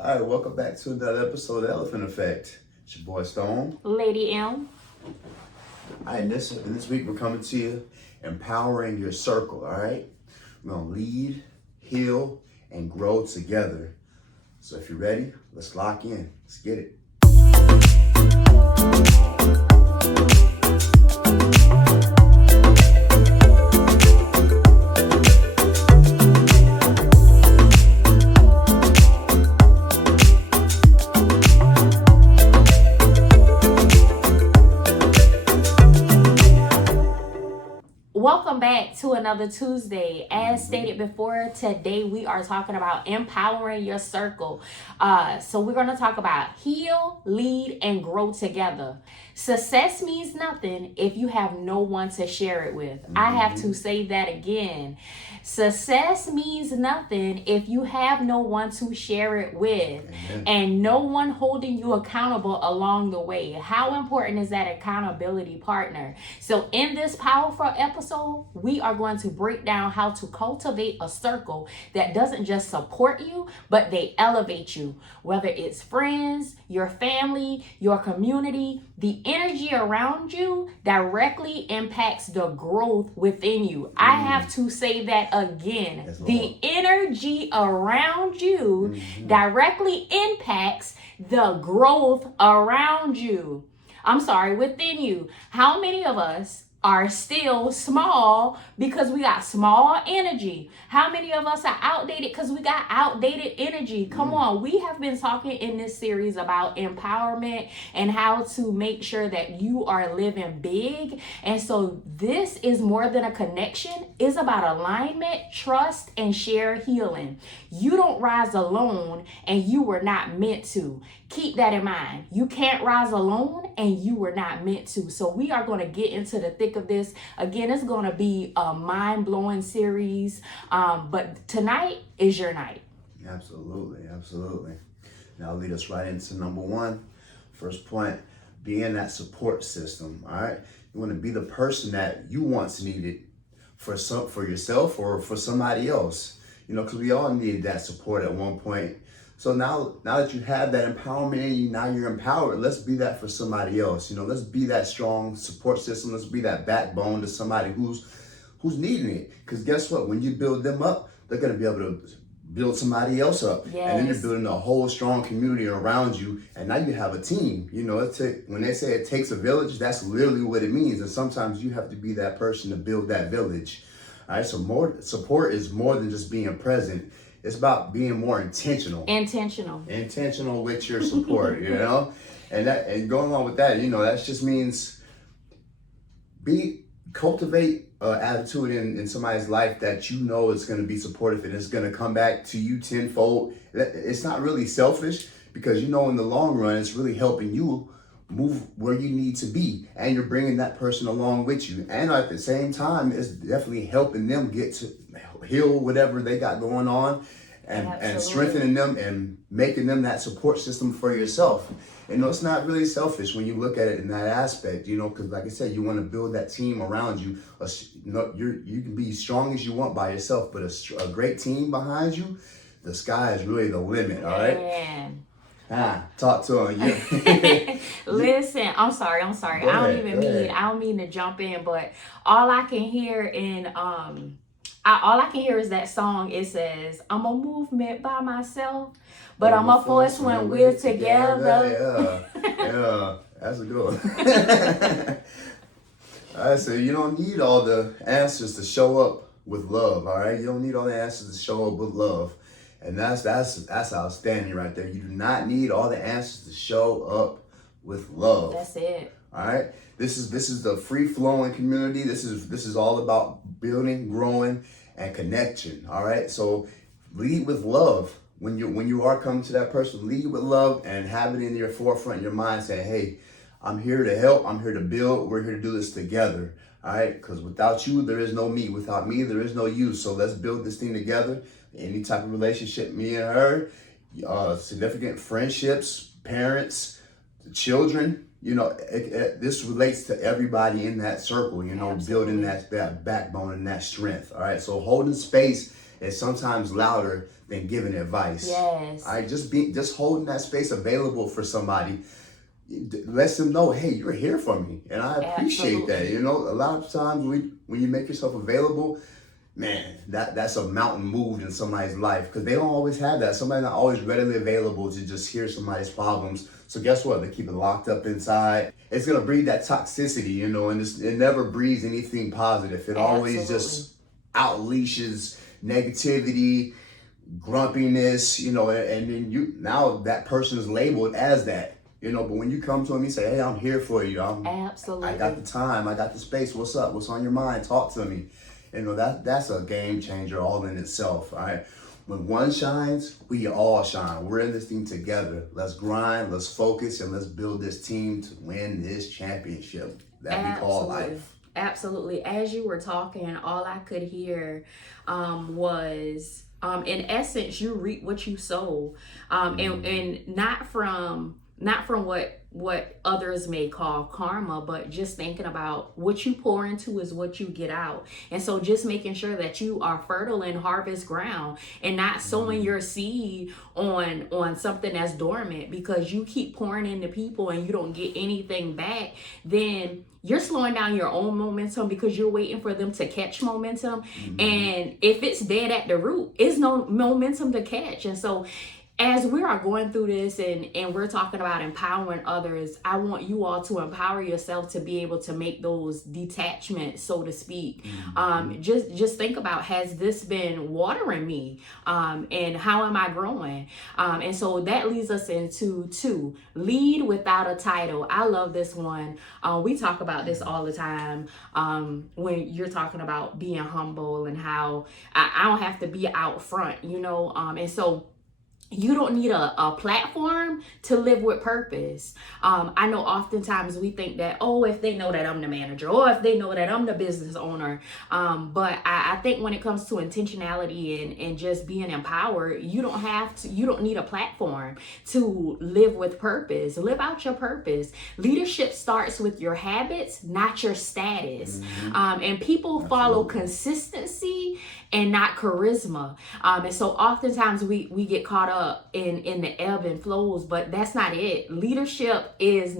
All right, welcome back to another episode of Elephant Effect. It's your boy Stone. Lady M. All right, this week we're coming to you empowering your circle. All right, we're gonna lead, heal, and grow together. So if you're ready, let's lock in. Let's get it. Welcome back to another Tuesday. As stated before, today we are talking about empowering your circle. So we're going to talk about heal, lead, and grow together. Success means nothing if you have no one to share it with. I have to say that again. Success means nothing if you have no one to share it with. Amen. And no one holding you accountable along the way. How important is that accountability partner? So in this powerful episode, we are going to break down how to cultivate a circle that doesn't just support you, but they elevate you. Whether it's friends, your family, your community, the energy around you directly impacts the growth within you. I have to say that again. Yes, the energy around you directly impacts the growth around you. Within you. How many of us are still small because we got small energy? How many of us are outdated because we got outdated energy? Come on, we have been talking in this series about empowerment and how to make sure that you are living big. And so this is more than a connection. It's about alignment, trust, and shared healing. You don't rise alone, and you were not meant to. Keep that in mind. You can't rise alone, and you were not meant to. So we are going to get into the thick of this. Again, it's going to be a mind-blowing series, but tonight is your night. Absolutely. Now lead us right into number one. First point, being that support system. All right, you want to be the person that you once needed for yourself or for somebody else. You know, because we all needed that support at one point. So now that you have that empowerment in you, now you're empowered. Let's be that for somebody else. You know, let's be that strong support system. Let's be that backbone to somebody who's needing it. Because guess what? When you build them up, they're going to be able to build somebody else up. Yes. And then you're building a whole strong community around you. And now you have a team. You know, when they say it takes a village, that's literally what it means. And sometimes you have to be that person to build that village. All right, so more support is more than just being present. It's about being more intentional with your support, you know, and going on with that, you know, that just means cultivate an attitude in somebody's life that you know is going to be supportive and it's going to come back to you tenfold. It's not really selfish because, you know, in the long run, it's really helping you move where you need to be, and you're bringing that person along with you, and at the same time it's definitely helping them get to heal whatever they got going on and strengthening them and making them that support system for yourself. You know, it's not really selfish when you look at it in that aspect, you know, because like I said, you want to build that team around you. You can be strong as you want by yourself, but a great team behind you, the sky is really the limit. All right. Man. Talk to him. Listen, I'm sorry. I don't mean to jump in, but all I can hear all I can hear is that song. It says, "I'm a movement by myself, but I'm a force when we're together." Yeah, that's a good one. All right, so you don't need all the answers to show up with love. All right, you don't need all the answers to show up with love. And that's outstanding right there. You do not need all the answers to show up with love. That's it. All right. This is the free flowing community. This is all about building, growing, and connection. All right. So lead with love. When you are coming to that person, lead with love and have it in your forefront, in your mind, saying, "Hey, I'm here to help. I'm here to build. We're here to do this together." All right. Because without you, there is no me. Without me, there is no you. So let's build this thing together. Any type of relationship, me and her, significant friendships, parents, children, you know, this relates to everybody in that circle, you know, Absolutely. Building that backbone and that strength. All right. So holding space is sometimes louder than giving advice. Yes. All right, just holding that space available for somebody lets them know, hey, you're here for me, and I appreciate that. Absolutely. You know, a lot of times when you make yourself available, man, that's a mountain moved in somebody's life, because they don't always have that. Somebody's not always readily available to just hear somebody's problems. So guess what? They keep it locked up inside. It's gonna breed that toxicity, you know, and it never breeds anything positive. It always just outleashes negativity, grumpiness, you know, and then now that person is labeled as that. You know, but when you come to him, you say, hey, I'm here for you. Absolutely. I got the time. I got the space. What's up? What's on your mind? Talk to me. You know, that's a game changer all in itself. All right. When one shines, we all shine. We're in this thing together. Let's grind, let's focus, and let's build this team to win this championship that we call life. Absolutely. As you were talking, all I could hear was, in essence, you reap what you sow, and not from what others may call karma, but just thinking about what you pour into is what you get out. And so just making sure that you are fertile in harvest ground and not sowing your seed on something that's dormant, because you keep pouring into people and you don't get anything back, then you're slowing down your own momentum because you're waiting for them to catch momentum. And if it's dead at the root, it's no momentum to catch. And so as we are going through this and we're talking about empowering others, I want you all to empower yourself to be able to make those detachments, so to speak. Just think about, has this been watering me? And how am I growing? And so that leads us into 2, lead without a title. I love this one. We talk about this all the time when you're talking about being humble and how I don't have to be out front, you know? And so you don't need a platform to live with purpose. I know oftentimes we think that, oh, if they know that I'm the manager, or if they know that I'm the business owner. But I think when it comes to intentionality and just being empowered, you don't need a platform to live with purpose. Live out your purpose. Leadership starts with your habits, not your status. And people follow consistency and not charisma. And so oftentimes we get caught up in the ebb and flows, but that's not it. Leadership is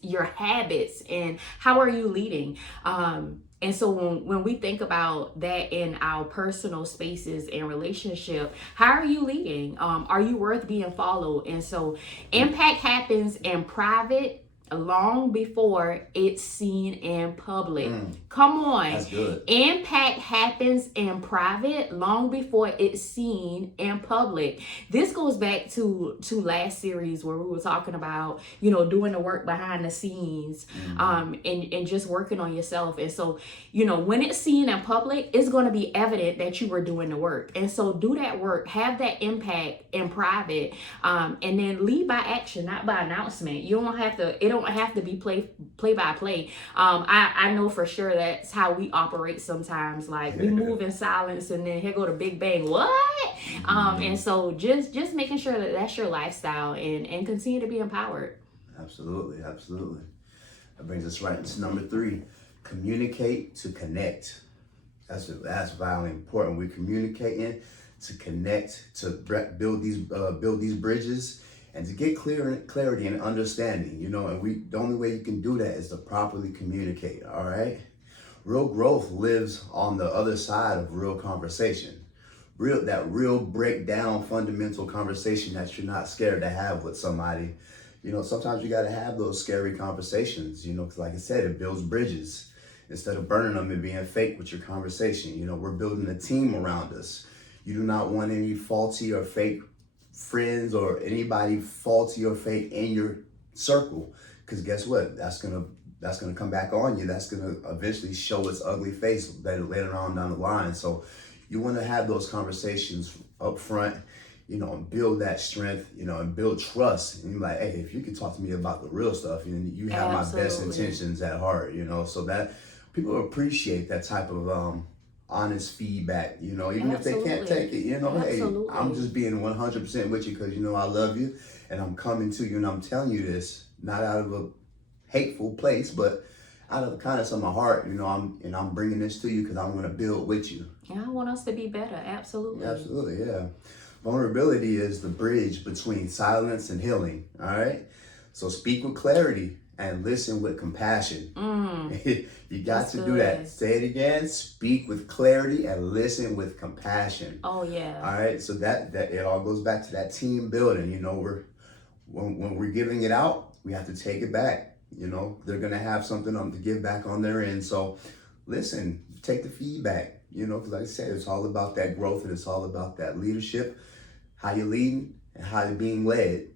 your habits and how are you leading. And so when we think about that in our personal spaces and relationship, how are you leading? Are you worth being followed? And so impact happens in private long before it's seen in public. Come on. That's good. Impact happens in private long before it's seen in public. This goes back to last series where we were talking about, you know, doing the work behind the scenes, and just working on yourself. And so, you know, when it's seen in public, it's going to be evident that you were doing the work. And so do that work, have that impact in private, and then lead by action, not by announcement. It don't have to be play by play. I know for sure that's how we operate sometimes. Like we move in silence and then here go the big bang. What? And so just making sure that that's your lifestyle and continue to be empowered. Absolutely. That brings us right into number 3. Communicate to connect. That's vitally important. We're communicating to connect, to build these bridges, and to get clarity and understanding, you know. And the only way you can do that is to properly communicate. All right. Real growth lives on the other side of real conversation. Real breakdown, fundamental conversation that you're not scared to have with somebody. You know, sometimes you got to have those scary conversations, you know, because like I said, it builds bridges instead of burning them and being fake with your conversation. You know, we're building a team around us. You do not want any faulty or fake friends or anybody faulty or fake in your circle, because guess what? That's gonna come back on you. That's gonna eventually show its ugly face later on down the line. So you want to have those conversations up front, you know, and build that strength, you know, and build trust. And you're like, hey, if you can talk to me about the real stuff, you have my best intentions at heart, you know. So that people appreciate that type of honest feedback, you know, even if they can't take it, you know. Hey, I'm just being 100% with you because, you know, I love you and I'm coming to you and I'm telling you this not out of a hateful place, but out of the kindness of my heart, I'm bringing this to you because I want to build with you. Yeah, I want us to be better. Absolutely. Absolutely, yeah. Vulnerability is the bridge between silence and healing. All right. So speak with clarity and listen with compassion. You got to do that. Say it again. Speak with clarity and listen with compassion. Oh yeah. All right. So that it all goes back to that team building. When we're giving it out, we have to take it back. They're gonna have something to give back on their end. So listen, take the feedback. Because like I said, it's all about that growth and it's all about that leadership, how you're leading and how you're being led.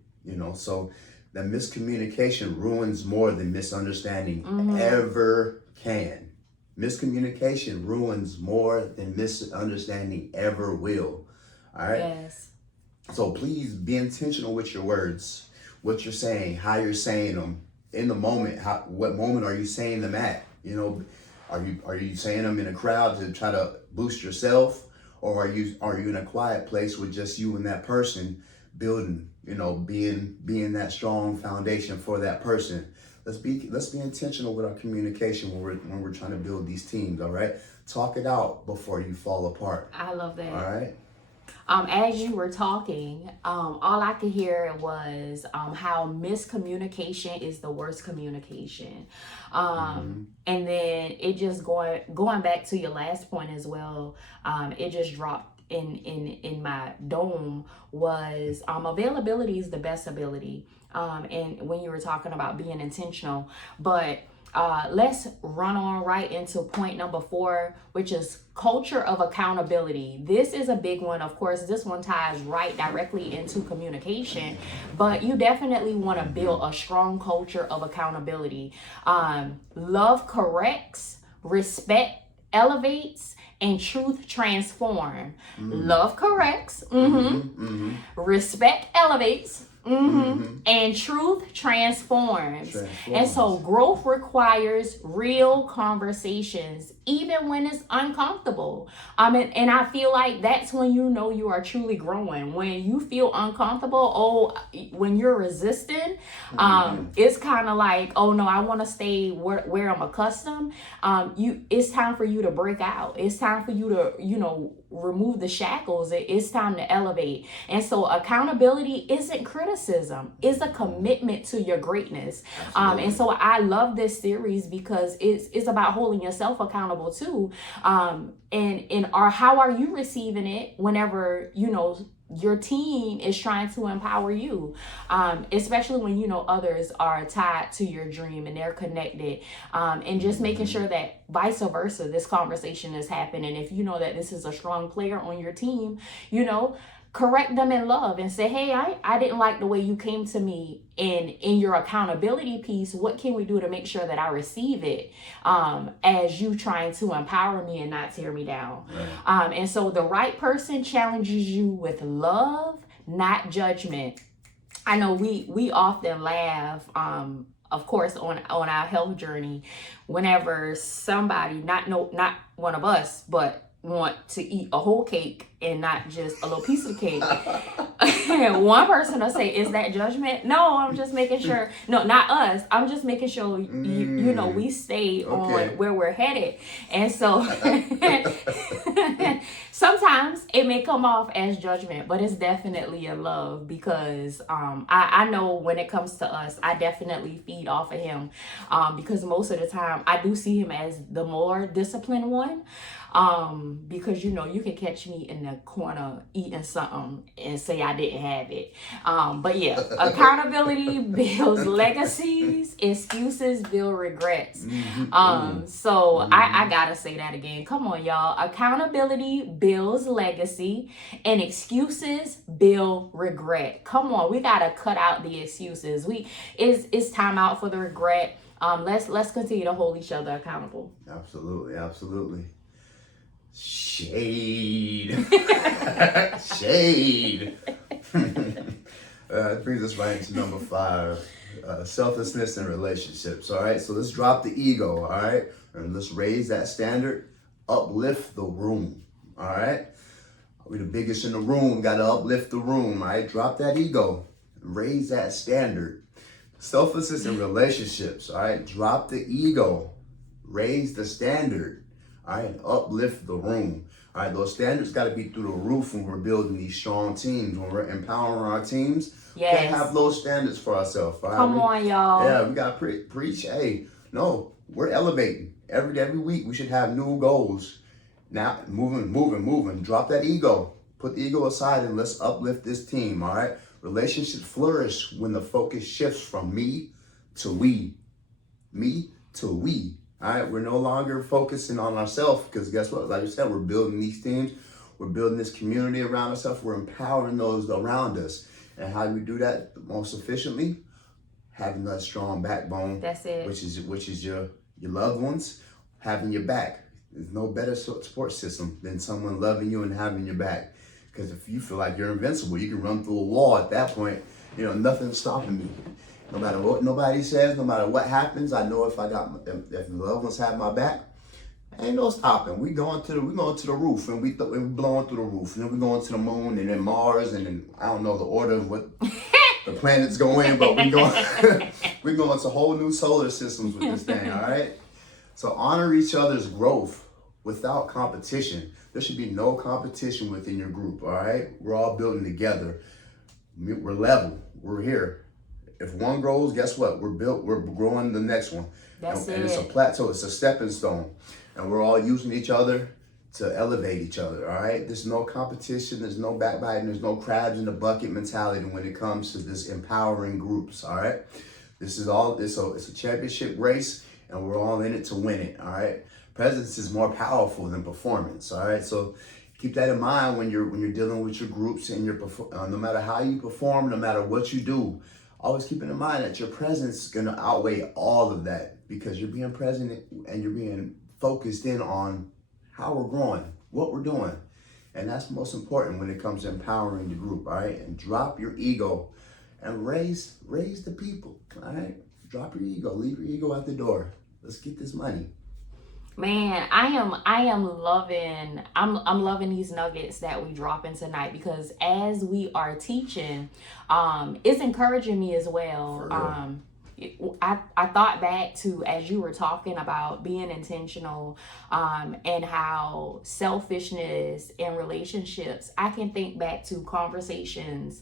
So that miscommunication ruins more than misunderstanding ever can. Miscommunication ruins more than misunderstanding ever will. All right. Yes. So please be intentional with your words, what you're saying, how you're saying them in the moment. What moment are you saying them at? Are you saying them in a crowd to try to boost yourself, or are you in a quiet place with just you and that person building? Being that strong foundation for that person. Let's be intentional with our communication when we're trying to build these teams. All right, talk it out before you fall apart. I love that. All right. As you were talking, all I could hear was how miscommunication is the worst communication. And then it just going back to your last point as well, it just dropped in my dome was availability is the best ability. And when you were talking about being intentional, but let's run on right into point number 4, which is culture of accountability. This is a big one. Of course, this one ties right directly into communication, but you definitely want to build a strong culture of accountability. Love corrects, respect elevates, and truth transform. Love corrects, respect elevates, and truth transforms. And so growth requires real conversations, even when it's uncomfortable. And I feel like that's when you are truly growing. When you feel uncomfortable, when you're resisting, it's kind of like, oh no, I want to stay where I'm accustomed. It's time for you to break out. It's time for you to, remove the shackles. It's time to elevate. And so accountability isn't criticism. It's a commitment to your greatness. And so I love this series because it's about holding yourself accountable too. And how are you receiving it whenever, your team is trying to empower you, especially when others are tied to your dream and they're connected, and just making sure that vice versa, this conversation is happening. If you know that this is a strong player on your team, correct them in love and say, hey, I didn't like the way you came to me in your accountability piece. What can we do to make sure that I receive it as you trying to empower me and not tear me down? Right. And so the right person challenges you with love, not judgment. I know we often laugh, of course, on our health journey, whenever somebody, not one of us, but want to eat a whole cake and not just a little piece of the cake. One person will say, is that judgment? No, I'm just making sure. No, not us. I'm just making sure, we stay on where we're headed. And so sometimes it may come off as judgment, but it's definitely a love because I know when it comes to us, I definitely feed off of him because most of the time I do see him as the more disciplined one. Because you can catch me in the corner eating something and say I didn't have it. But yeah, accountability builds legacies, excuses build regrets. So I gotta say that again. Come on, y'all. Accountability builds legacy and excuses build regret. Come on, we gotta cut out the excuses. It's time out for the regret. Let's continue to hold each other accountable. Absolutely. Shade. Shade. That brings us right into number 5, selflessness in relationships. All right, so let's drop the ego. All right, and let's raise that standard, uplift the room. All right, we're the biggest in the room, got to uplift the room. All right, drop that ego, raise that standard. Selflessness in relationships. All right, drop the ego, raise the standard, all right, uplift the room. All right, those standards got to be through the roof when we're building these strong teams, when we're empowering our teams. Yes. We can't have low standards for ourselves. Right? Come on, y'all. Yeah, we got to preach. Hey, no, we're elevating. Every week we should have new goals. Now, moving. Drop that ego. Put the ego aside and let's uplift this team, all right? Relationships flourish when the focus shifts from me to we. Me to we. All right, we're no longer focusing on ourselves because guess what? Like I said, we're building these teams. We're building this community around ourselves. We're empowering those around us. And how do we do that most efficiently? Having that strong backbone. That's it. Which is your loved ones having your back. There's no better support system than someone loving you and having your back. Because if you feel like you're invincible, you can run through a wall at that point. You know, nothing's stopping me. No matter what nobody says, no matter what happens, I know if the loved ones have my back, ain't no stopping. We going to the roof, and we blowing through the roof, and then we going to the moon, and then Mars, and then I don't know the order of what the planets go in, but we going to whole new solar systems with this thing. All right. So honor each other's growth without competition. There should be no competition within your group. All right. We're all building together. We're level. We're here. If one grows, guess what? We're growing the next one. And it's a plateau, it's a stepping stone. And we're all using each other to elevate each other, all right? There's no competition, there's no backbiting, there's no crabs in the bucket mentality when it comes to this empowering groups, all right? It's a championship race, and we're all in it to win it, all right? Presence is more powerful than performance, all right? So keep that in mind when you're dealing with your groups and no matter how you perform, no matter what you do. Always keeping in mind that your presence is going to outweigh all of that because you're being present and you're being focused in on how we're growing, what we're doing. And that's most important when it comes to empowering the group, all right? And drop your ego and raise the people, all right? Drop your ego, leave your ego at the door. Let's get this money. Man, I'm loving these nuggets that we dropping tonight because as we are teaching, it's encouraging me as well. I thought back to as you were talking about being intentional, and how selfishness in relationships. I can think back to conversations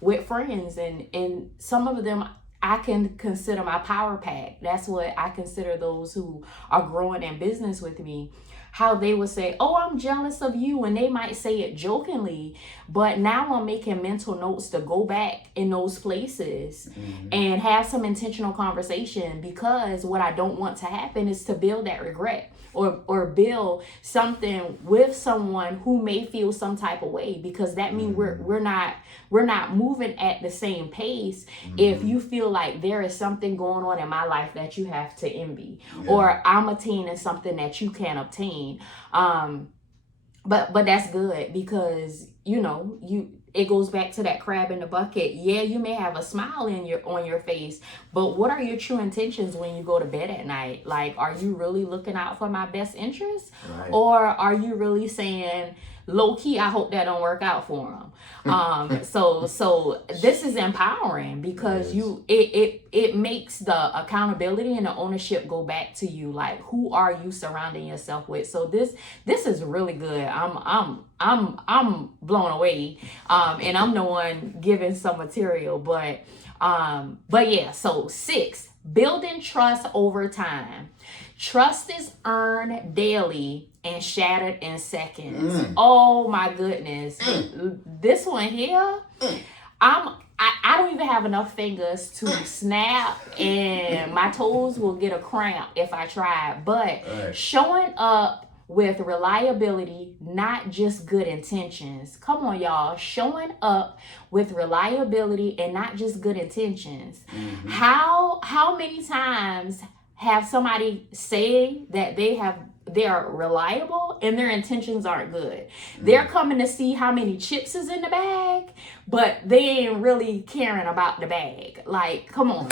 with friends, and some of them I can consider my power pack. That's what I consider those who are growing in business with me. How they would say, oh, I'm jealous of you. And they might say it jokingly. But now I'm making mental notes to go back in those places and have some intentional conversation, because what I don't want to happen is to build that regret or build something with someone who may feel some type of way, because that means we're not moving at the same pace. If you feel like there is something going on in my life that you have to envy, or I'm attaining something that you can't obtain, but that's good, because it goes back to that crab in the bucket. Yeah, you may have a smile on your face, but what are your true intentions when you go to bed at night? Like, are you really looking out for my best interest? Right. Or are you really saying, low key, I hope that don't work out for them? So this is empowering, because it makes the accountability and the ownership go back to you. Like, who are you surrounding yourself with? So this is really good. I'm blown away, and I'm the one giving some material, but yeah. So 6, building trust over time. Trust is earned daily and shattered in seconds. Oh my goodness. This one here, I don't even have enough fingers to snap, and my toes will get a cramp if I try. But showing up with reliability, not just good intentions. Come on, y'all. Showing up with reliability and not just good intentions. How many times have somebody say that they are reliable and their intentions aren't good? They're coming to see how many chips is in the bag, but they ain't really caring about the bag. Like, come on.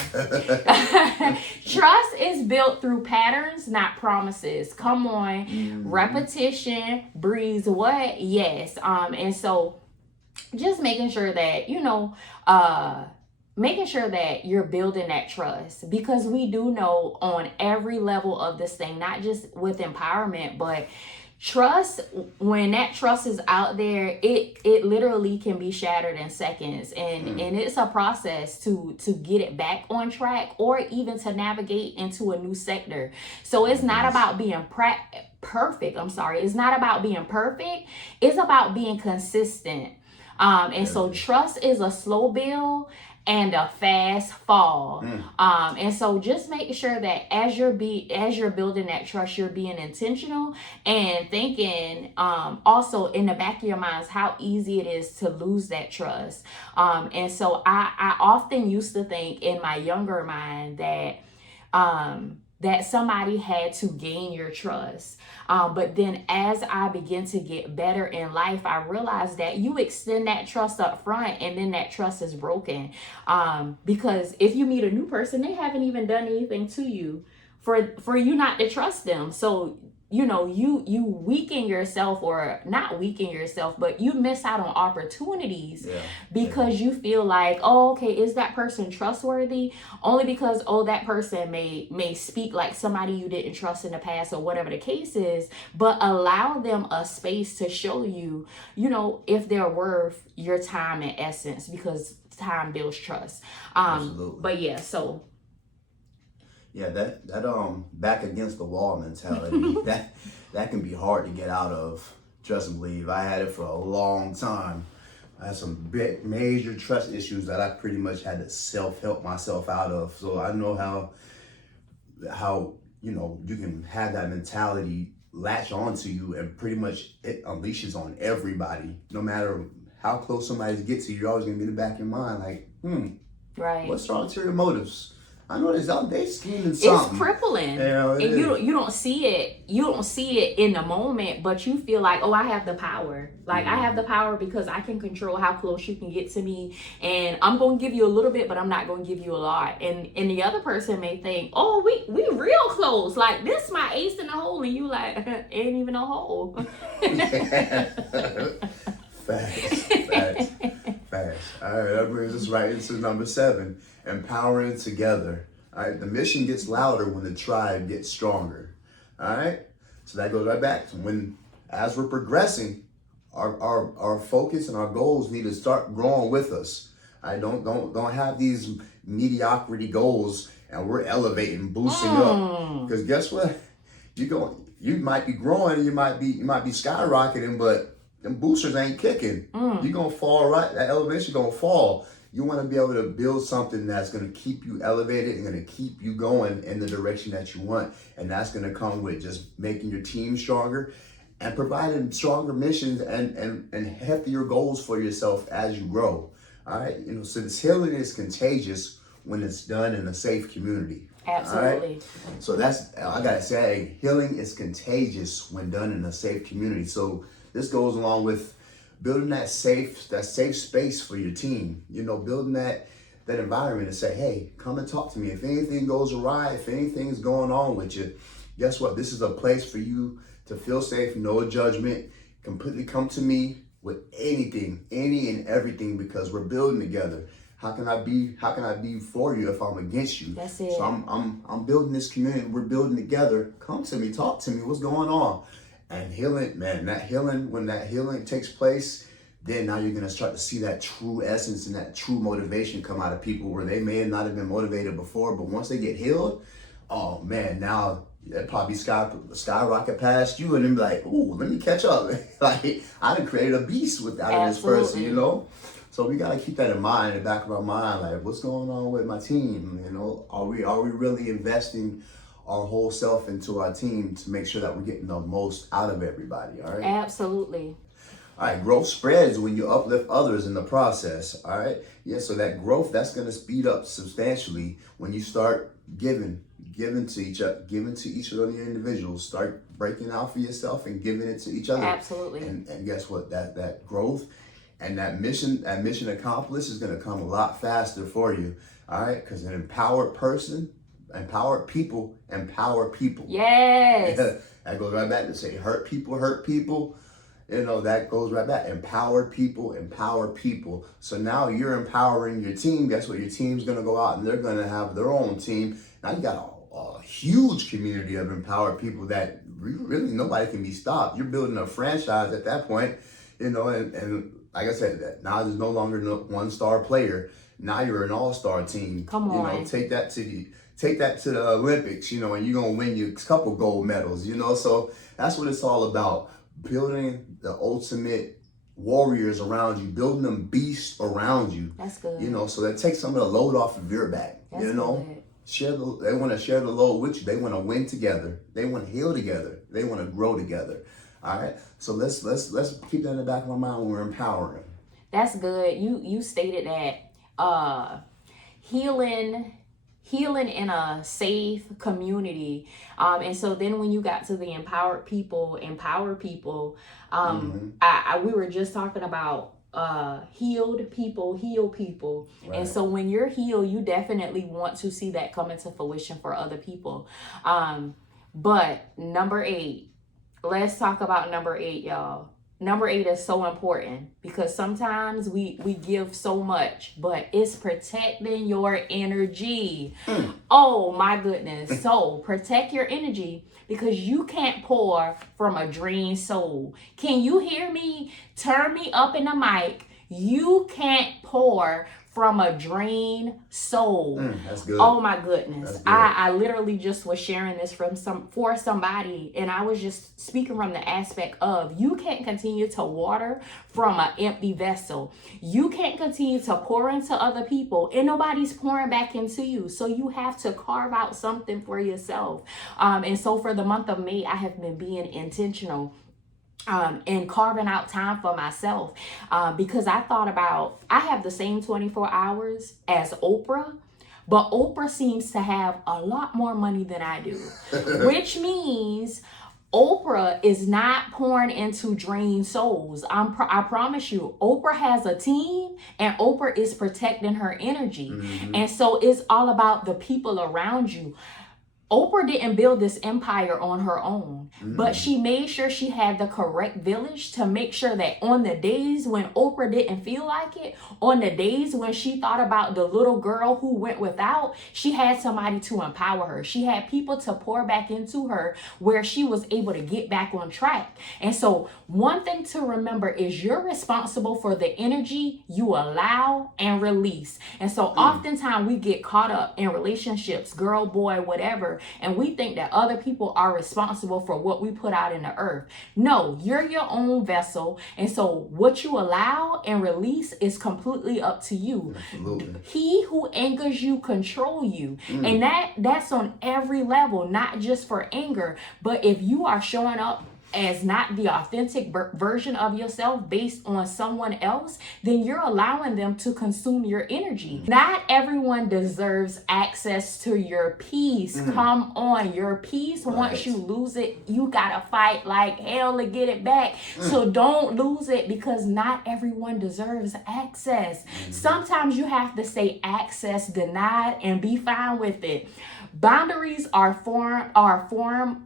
Trust is built through patterns, not promises. Come on. Repetition breeds what? Yes. And so just making sure that, making sure that you're building that trust, because we do know on every level of this thing, not just with empowerment, but trust, when that trust is out there, it literally can be shattered in seconds, and it's a process to get it back on track, or even to navigate into a new sector. So it's not about being perfect. I'm sorry, it's not about being perfect, it's about being consistent. And so trust is a slow build and a fast fall. And so just make sure that as you're building that trust, you're being intentional and thinking, also in the back of your minds, how easy it is to lose that trust. And so I often used to think in my younger mind that that somebody had to gain your trust. But then as I begin to get better in life, I realized that you extend that trust up front, and then that trust is broken. Because if you meet a new person, they haven't even done anything to you for you not to trust them. So you weaken yourself, or not weaken yourself, but you miss out on opportunities because you feel like, oh, okay, is that person trustworthy? Only because, oh, that person may speak like somebody you didn't trust in the past, or whatever the case is. But allow them a space to show you, if they're worth your time and essence, because time builds trust. Absolutely. But yeah, so yeah, that back against the wall mentality, that can be hard to get out of. Trust and believe. I had it for a long time. I had some big major trust issues that I pretty much had to self-help myself out of. So I know how you can have that mentality latch onto you, and pretty much it unleashes on everybody. No matter how close somebody gets to you, you're always gonna be in the back of your mind like, right, what's their ulterior motives? I know they scheming something. It's crippling, and you don't see it. You don't see it in the moment, but you feel like, oh, I have the power. Like I have the power because I can control how close you can get to me, and I'm gonna give you a little bit, but I'm not gonna give you a lot. And the other person may think, oh, we real close. Like this my ace in the hole, and you like ain't even a hole. Facts. All right, that brings us right into number 7, empowering together. All right, the mission gets louder when the tribe gets stronger. All right, so that goes right back to as we're progressing, our focus and our goals need to start growing with us. I don't have these mediocrity goals and we're elevating, boosting up. Because guess what? You might be growing, you might be skyrocketing, but them boosters ain't kicking. You're gonna fall right. That elevation gonna fall. You want to be able to build something that's gonna keep you elevated and gonna keep you going in the direction that you want, and that's gonna come with just making your team stronger and providing stronger missions and heftier goals for yourself as you grow. All right, since healing is contagious when it's done in a safe community. Absolutely. Right? So I gotta say, healing is contagious when done in a safe community. So this goes along with building that safe space for your team. Building that environment and say, hey, come and talk to me. If anything goes awry, if anything's going on with you, guess what? This is a place for you to feel safe, no judgment, completely come to me with anything, any and everything, because we're building together. How can I be for you if I'm against you? That's it. So I'm building this community. We're building together. Come to me, talk to me. What's going on? And healing, man, when that healing takes place, then now you're going to start to see that true essence and that true motivation come out of people where they may not have been motivated before, but once they get healed, oh man, now they'll probably skyrocket past you and then be like, ooh, let me catch up. Like, I done created a beast out of this person, So we got to keep that in mind, in the back of our mind, like, what's going on with my team? Are we really investing our whole self into our team to make sure that we're getting the most out of everybody? All right. Absolutely. All right. Growth spreads when you uplift others in the process. All right. Yeah. So that growth, that's going to speed up substantially when you start giving to each of the individuals. Start breaking out for yourself and giving it to each other. Absolutely. And guess what? That growth and that mission accomplished is going to come a lot faster for you. All right. Because an empowered person, empowered people empower people. Yes. That goes right back to say hurt people. That goes right back. Empower people, empower people. So now you're empowering your team. Guess what? Your team's going to go out and they're going to have their own team. Now you got a huge community of empowered people that really nobody can be stopped. You're building a franchise at that point, and like I said, now there's no longer no one-star player. Now you're an all-star team. Come on. Take that to the Olympics, and you're going to win you a couple gold medals, So that's what it's all about. Building the ultimate warriors around you, building them beasts around you. That's good. So that takes some of the load off of your back. That's good. They want to share the load with you. They want to win together. They want to heal together. They want to grow together. All right. So let's keep that in the back of our mind when we're empowering. That's good. You stated that healing in a safe community, and so then when you got to the empower people, we were just talking about healed people heal people, right. And so when you're healed, you definitely want to see that come into fruition for other people. But number 8, let's talk about number 8, y'all. Number 8 is so important because sometimes we give so much, but it's protecting your energy. Oh my goodness. So protect your energy because you can't pour from a drained soul. Can you hear me? Turn me up in the mic. You can't pour from a drained soul. That's good. Oh my goodness. Good. I literally just was sharing this for somebody, and I was just speaking from the aspect of you can't continue to water from an empty vessel. You can't continue to pour into other people and nobody's pouring back into you. So you have to carve out something for yourself. And so for the month of May, I have been being intentional and carving out time for myself because I thought about, I have the same 24 hours as Oprah, but Oprah seems to have a lot more money than I do, which means Oprah is not pouring into drained souls. I promise you, Oprah has a team and Oprah is protecting her energy. And so it's all about the people around you. Oprah didn't build this empire on her own, but she made sure she had the correct village to make sure that on the days when Oprah didn't feel like it, on the days when she thought about the little girl who went without, she had somebody to empower her. She had people to pour back into her where she was able to get back on track. And so one thing to remember is you're responsible for the energy you allow and release. And so oftentimes we get caught up in relationships, girl, boy, whatever, and we think that other people are responsible for what we put out in the earth. No, you're your own vessel. And so what you allow and release is completely up to you. Absolutely. He who angers you control you. And that's on every level, not just for anger, but if you are showing up as not the authentic version of yourself based on someone else, then you're allowing them to consume your energy. Not everyone deserves access to your peace. Come on, your peace, once you lose it, you gotta fight like hell to get it back. So don't lose it because not everyone deserves access. Sometimes you have to say access denied and be fine with it. Boundaries are a form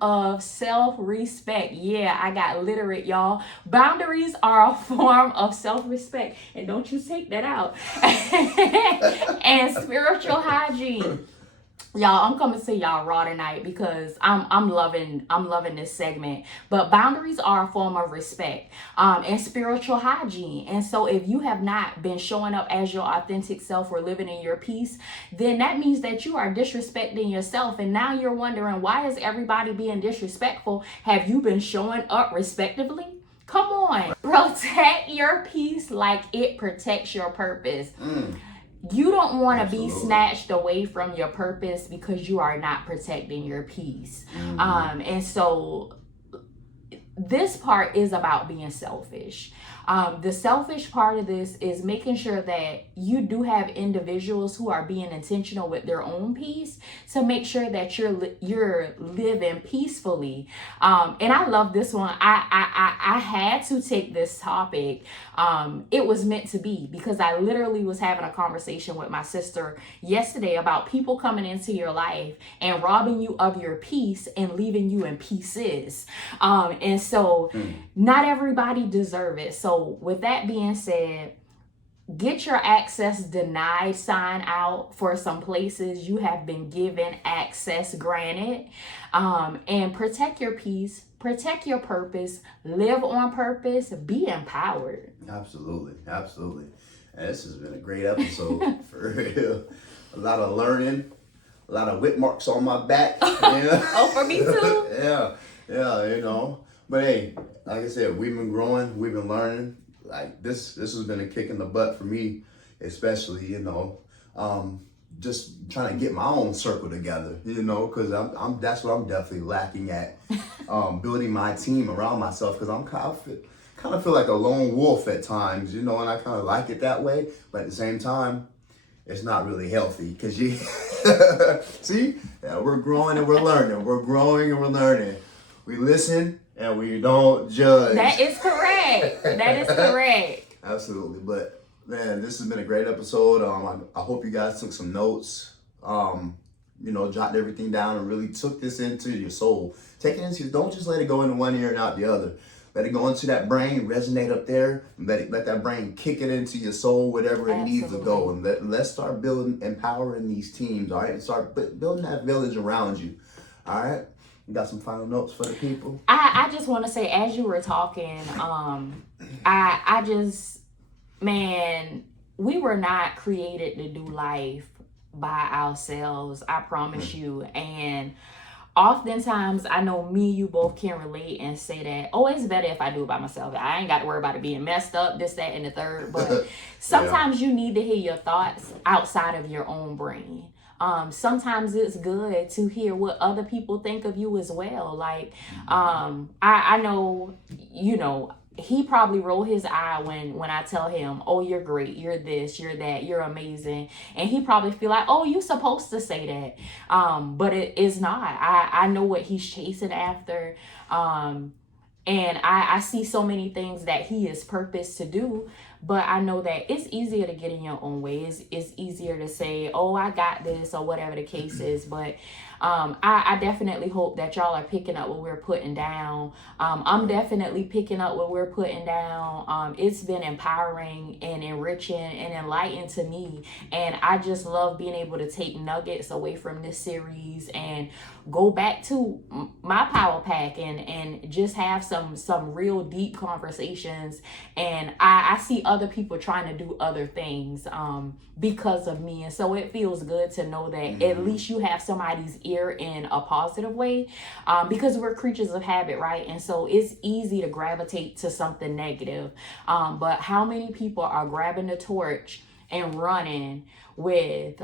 of self-respect. Yeah, I got literate, y'all. Boundaries are a form of self-respect. And don't you take that out. And spiritual hygiene. Y'all, I'm coming to y'all raw tonight because I'm loving this segment. But boundaries are a form of respect and spiritual hygiene. And so if you have not been showing up as your authentic self or living in your peace, then that means that you are disrespecting yourself. And now you're wondering, why is everybody being disrespectful? Have you been showing up respectively? Come on. Protect your peace like it protects your purpose. You don't want to be snatched away from your purpose because you are not protecting your peace. And so this part is about being selfish. The selfish part of this is making sure that you do have individuals who are being intentional with their own peace to make sure that you're living peacefully. And I love this one. I had to take this topic. It was meant to be, because I literally was having a conversation with my sister yesterday about people coming into your life and robbing you of your peace and leaving you in pieces. And so not everybody deserve it. So with that being said, get your access denied sign out for some places you have been given access granted, and protect your peace, protect your purpose, live on purpose, be empowered. Absolutely. And this has been a great episode, for real. A lot of learning, a lot of whip marks on my back. Oh, for me too? Yeah. But hey, like I said, we've been growing, we've been learning. Like this has been a kick in the butt for me, especially, just trying to get my own circle together, because I'm that's what I'm definitely lacking at, building my team around myself, because I'm kind of feel like a lone wolf at times, and I kind of like it that way, but at the same time, it's not really healthy, because you see, we're growing and we're learning. We're growing and we're learning. We listen and we don't judge. That is correct. Absolutely. But man, this has been a great episode. I hope you guys took some notes. Jotted everything down and really took this into your soul. Don't just let it go into one ear and out the other. Let it go into that brain, resonate up there, and let that brain kick it into your soul, whatever it needs to go. And let's start empowering these teams, all right? And start building that village around you, all right? You got some final notes for the people? I just want to say, as you were talking, we were not created to do life by ourselves. I promise you. And oftentimes, I know me, you both can relate and say that, oh, it's better if I do it by myself. I ain't got to worry about it being messed up, this, that, and the third. But sometimes you need to hear your thoughts outside of your own brain. Sometimes it's good to hear what other people think of you as well. Like, I know, he probably roll his eye when I tell him, oh, you're great, you're this, you're that, you're amazing. And he probably feel like, oh, you're supposed to say that. But it is not. I know what he's chasing after. And I see so many things that he is purposed to do. But I know that it's easier to get in your own way. It's easier to say, oh, I got this, or whatever the case is. But I definitely hope that y'all are picking up what we're putting down. I'm definitely picking up what we're putting down. It's been empowering and enriching and enlightening to me. And I just love being able to take nuggets away from this series and go back to my power pack and just have some real deep conversations. And I see other people trying to do other things because of me. And so it feels good to know that at least you have somebody's ear in a positive way, because we're creatures of habit, right? And so it's easy to gravitate to something negative. But how many people are grabbing the torch and running with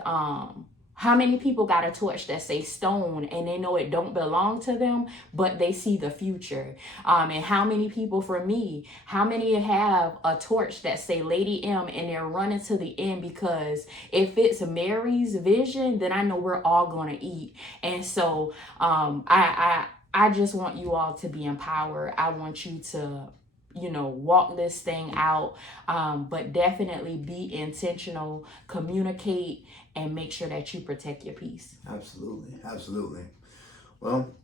how many people got a torch that say stone and they know it don't belong to them, but they see the future? And how many people, for me, how many have a torch that say Lady M and they're running to the end, because if it's Mary's vision, then I know we're all going to eat. And so I just want you all to be empowered. I want you to walk this thing out, but definitely be intentional, communicate, and make sure that you protect your peace. Absolutely. Well,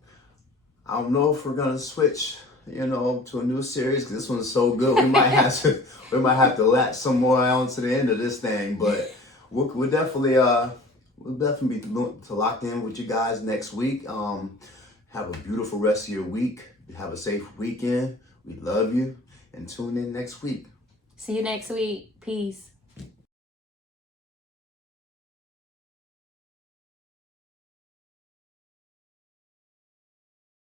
I don't know if we're gonna switch, to a new series, because this one's so good. We might have to latch some more on to the end of this thing, but we'll definitely be locked in with you guys next week. Have a beautiful rest of your week. Have a safe weekend. We love you, and tune in next week. See you next week. Peace.